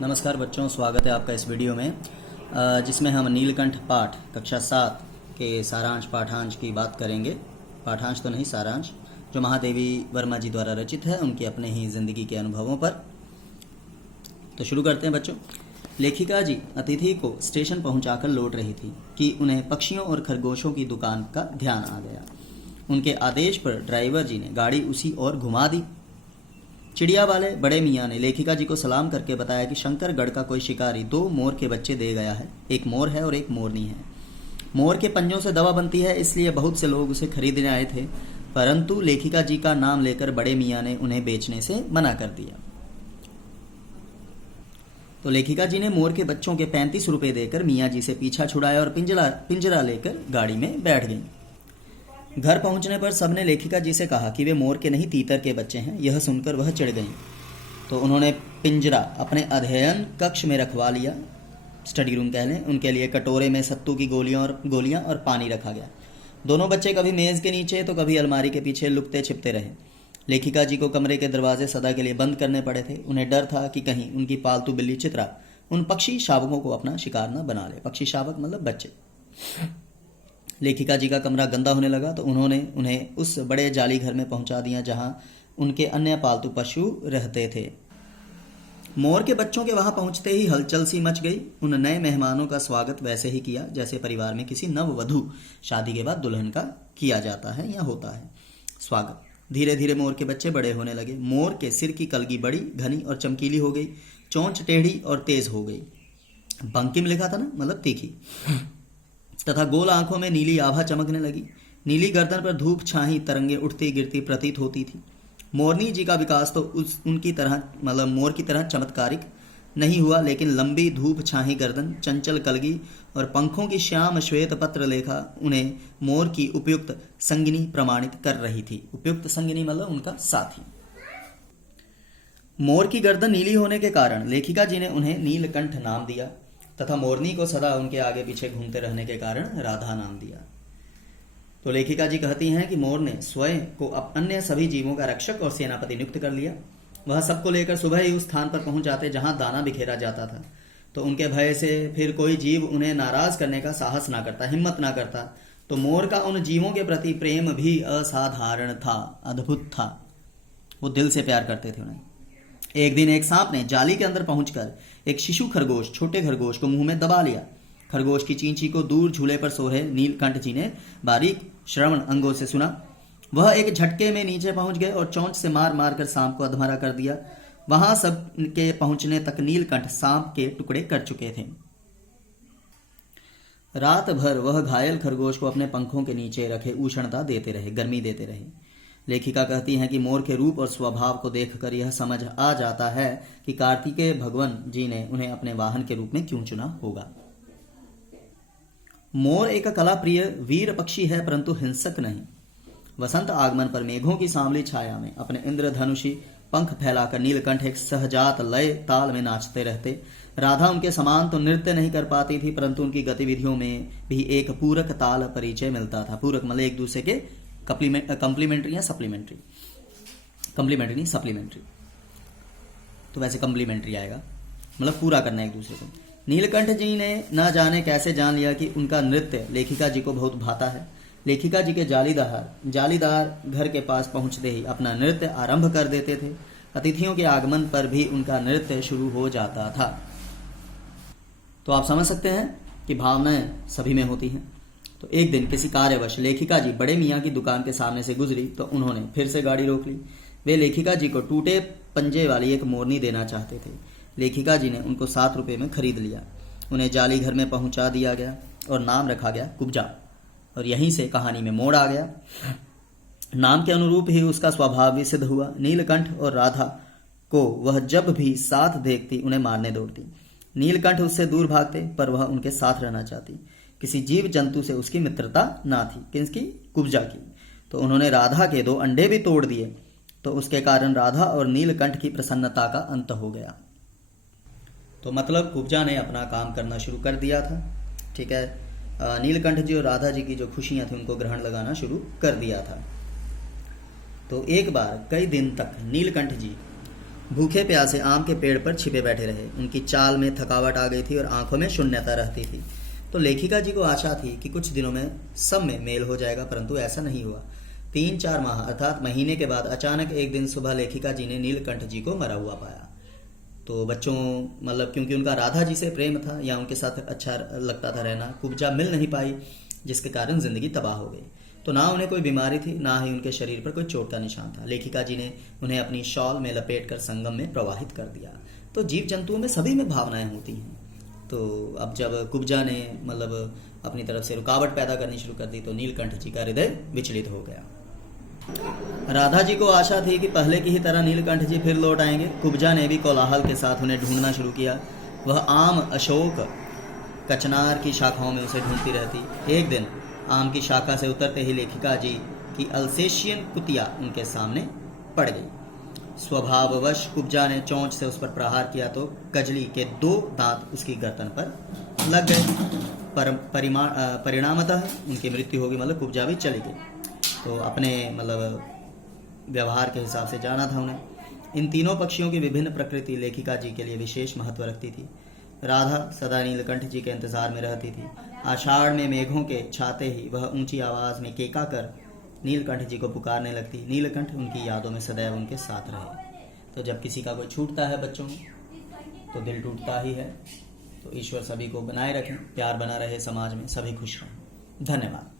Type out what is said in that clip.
नमस्कार बच्चों, स्वागत है आपका इस वीडियो में जिसमें हम नीलकंठ पाठ कक्षा 7 के सारांश पाठांश की बात करेंगे। पाठांश तो नहीं, सारांश, जो महादेवी वर्मा जी द्वारा रचित है उनके अपने ही ज़िंदगी के अनुभवों पर। तो शुरू करते हैं बच्चों। लेखिका जी अतिथि को स्टेशन पहुंचाकर लौट रही थी कि उन्हें पक्षियों और खरगोशों की दुकान का ध्यान आ गया। उनके आदेश पर ड्राइवर जी ने गाड़ी उसी ओर घुमा दी। चिड़िया वाले बड़े मियाँ ने लेखिका जी को सलाम करके बताया कि शंकरगढ़ का कोई शिकारी 2 मोर के बच्चे दे गया है। एक मोर है और एक मोरनी है। मोर के पंजों से दवा बनती है, इसलिए बहुत से लोग उसे खरीदने आए थे, परंतु लेखिका जी का नाम लेकर बड़े मियाँ ने उन्हें बेचने से मना कर दिया। तो लेखिका जी ने मोर के बच्चों के 35 रुपये देकर मियाँ जी से पीछा छुड़ाया और पिंजरा लेकर गाड़ी में बैठ गई। घर पहुंचने पर सबने लेखिका जी से कहा कि वे मोर के नहीं तीतर के बच्चे हैं। यह सुनकर वह चिढ़ गईं। तो उन्होंने पिंजरा अपने अध्ययन कक्ष में रखवा लिया, स्टडी रूम कह लें। उनके लिए कटोरे में सत्तू की गोलियां और पानी रखा गया। दोनों बच्चे कभी मेज़ के नीचे तो कभी अलमारी के पीछे लुकते छिपते रहे। लेखिका जी को कमरे के दरवाजे सदा के लिए बंद करने पड़े थे। उन्हें डर था कि कहीं उनकी पालतू बिल्ली चित्रा उन पक्षी शावकों को अपना शिकार न बना ले। पक्षी शावक मतलब बच्चे। लेखिका जी का कमरा गंदा होने लगा तो उन्होंने उन्हें उस बड़े जाली घर में पहुंचा दिया जहां उनके अन्य पालतू पशु रहते थे। मोर के बच्चों के वहां पहुंचते ही हलचल सी मच गई। उन नए मेहमानों का स्वागत वैसे ही किया जैसे परिवार में किसी नववधू शादी के बाद दुल्हन का किया जाता है या होता है स्वागत। धीरे धीरे मोर के बच्चे बड़े होने लगे। मोर के सिर की कलगी बड़ी घनी और चमकीली हो गई, चोंच टेढ़ी और तेज हो गई। बंकिम लिखा था ना, मतलब तीखी, तथा गोल आंखों में नीली आभा चमकने लगी। नीली गर्दन पर धूप छाही तरंगे उठती गिरती प्रतीत होती थी। मोरनी जी का विकास तो उनकी तरह मतलब मोर की तरह चमत्कारिक नहीं हुआ, लेकिन लंबी धूप छाही गर्दन, चंचल कलगी और पंखों की श्याम श्वेत पत्र लेखा उन्हें मोर की उपयुक्त संगिनी प्रमाणित कर रही थी। उपयुक्त संगिनी मतलब उनका साथी। मोर की गर्दन नीली होने के कारण लेखिका जी ने उन्हें नीलकंठ नाम दिया तथा मोरनी को सदा उनके आगे पीछे घूमते रहने के कारण राधा नाम दिया। तो लेखिका जी कहती हैं कि मोर ने स्वयं को अन्य सभी जीवों का रक्षक और सेनापति नियुक्त कर लिया। वह सबको लेकर सुबह ही उस स्थान पर पहुंच जाते जहां दाना बिखेरा जाता था, तो उनके भय से फिर कोई जीव उन्हें नाराज करने का साहस ना करता, हिम्मत ना करता। तो मोर का उन जीवों के प्रति प्रेम भी असाधारण था, अद्भुत था। वो दिल से प्यार करते थे उन्हें। एक दिन एक सांप ने जाली के अंदर पहुंचकर एक शिशु खरगोश, छोटे खरगोश को मुंह में दबा लिया। खरगोश की चींची को दूर झूले पर सो रहे नीलकंठ जी ने बारीक श्रवण अंगों से सुना। वह एक झटके में नीचे पहुंच गए और चोंच से मार मार कर सांप को अधमरा कर दिया। वहां सब के पहुंचने तक नीलकंठ सांप के टुकड़े कर चुके थे। रात भर वह घायल खरगोश को अपने पंखों के नीचे रखे उष्णता देते रहे, गर्मी देते रहे। लेखिका कहती हैं कि मोर के रूप और स्वभाव को देखकर यह समझ आ जाता है कि कार्तिकेय भगवान जी ने उन्हें अपने वाहन के रूप में क्यों चुना होगा। मोर एक कला प्रिय वीर पक्षी है, परंतु हिंसक नहीं। वसंत आगमन पर मेघों की सांवली छाया में अपने इंद्रधनुषी पंख फैलाकर नीलकंठ एक सहजात लय ताल में नाचते रहते। राधा उनके समान तो नृत्य नहीं कर पाती थी, परंतु उनकी गतिविधियों में भी एक पूरक ताल परिचय मिलता था। पूरक मतलब एक दूसरे के कंप्लीमेंट्री या सप्लीमेंट्री। कंप्लीमेंट्री नहीं, सप्लीमेंट्री। तो वैसे कंप्लीमेंट्री आएगा, मतलब पूरा करना एक दूसरे को। नीलकंठ जी ने न जाने कैसे जान लिया कि उनका नृत्य लेखिका जी को बहुत भाता है। लेखिका जी के जालीदार घर के पास पहुंचते ही अपना नृत्य आरंभ कर देते थे। अतिथियों के आगमन पर भी उनका नृत्य शुरू हो जाता था। तो आप समझ सकते हैं कि भावनाएं सभी में होती हैं। तो एक दिन किसी कार्यवश लेखिका जी बड़े मियाँ की दुकान के सामने से गुजरी तो उन्होंने फिर से गाड़ी रोक ली। वे लेखिका जी को टूटे पंजे वाली एक मोरनी देना चाहते थे। लेखिका जी ने उनको 7 रुपये में खरीद लिया। उन्हें जाली घर में पहुंचा दिया गया और नाम रखा गया कुब्जा। और यहीं से कहानी में मोड़ आ गया। नाम के अनुरूप ही उसका स्वभाव भी सिद्ध हुआ। नीलकंठ और राधा को वह जब भी साथ देखती उन्हें मारने दौड़ती। नीलकंठ उससे दूर भागते, पर वह उनके साथ रहना चाहती। किसी जीव जंतु से उसकी मित्रता ना थी, किसकी? कुब्जा की। तो उन्होंने राधा के 2 अंडे भी तोड़ दिए। तो उसके कारण राधा और नीलकंठ की प्रसन्नता का अंत हो गया। तो मतलब कुब्जा ने अपना काम करना शुरू कर दिया था। ठीक है, नीलकंठ जी और राधा जी की जो खुशियां थी उनको ग्रहण लगाना शुरू कर दिया था। तो एक बार कई दिन तक नीलकंठ जी भूखे प्यासे आम के पेड़ पर छिपे बैठे रहे। उनकी चाल में थकावट आ गई थी और आंखों में शून्यता रहती थी। तो लेखिका जी को आशा थी कि कुछ दिनों में सब में मेल हो जाएगा, परंतु ऐसा नहीं हुआ। 3-4 माह अर्थात महीने के बाद अचानक एक दिन सुबह लेखिका जी ने नीलकंठ जी को मरा हुआ पाया। तो बच्चों मतलब क्योंकि उनका राधा जी से प्रेम था या उनके साथ अच्छा लगता था रहना, कुब्जा मिल नहीं पाई, जिसके कारण जिंदगी तबाह हो गई। तो ना उन्हें कोई बीमारी थी, ना ही उनके शरीर पर कोई चोट का निशान था। लेखिका जी ने उन्हें अपनी शॉल में लपेटकर संगम में प्रवाहित कर दिया। तो जीव जंतुओं में सभी में भावनाएं होती हैं। तो अब जब कुब्जा ने मतलब अपनी तरफ से रुकावट पैदा करनी शुरू कर दी तो नीलकंठ जी का हृदय विचलित हो गया। राधा जी को आशा थी कि पहले की ही तरह नीलकंठ जी फिर लौट आएंगे। कुब्जा ने भी कोलाहल के साथ उन्हें ढूंढना शुरू किया। वह आम, अशोक, कचनार की शाखाओं में उसे ढूंढती रहती। एक दिन आम की शाखा से उतरते ही लेखिका जी की अल्सेशियन कुतिया उनके सामने पड़ गई। स्वभाववश कुब्जा ने चोंच से उस पर प्रहार किया तो कजली के 2 दांत उसकी गर्दन पर लग गए। परिणामतः उनकी मृत्यु होगी, मतलब कुब्जा भी चली गई। तो अपने मतलब व्यवहार के हिसाब से जाना था उन्हें। इन तीनों पक्षियों की विभिन्न प्रकृति लेखिका जी के लिए विशेष महत्व रखती थी। राधा सदा नीलकंठ जी के इंतजार में रहती थी। आषाढ़ में मेघों के छाते ही वह ऊंची आवाज में केका कर नीलकंठ जी को पुकारने लगती। नीलकंठ उनकी यादों में सदैव उनके साथ रहे। तो जब किसी का कोई छूटता है बच्चों तो दिल टूटता ही है। तो ईश्वर सभी को बनाए रखें, प्यार बना रहे समाज में, सभी खुश रहें। धन्यवाद।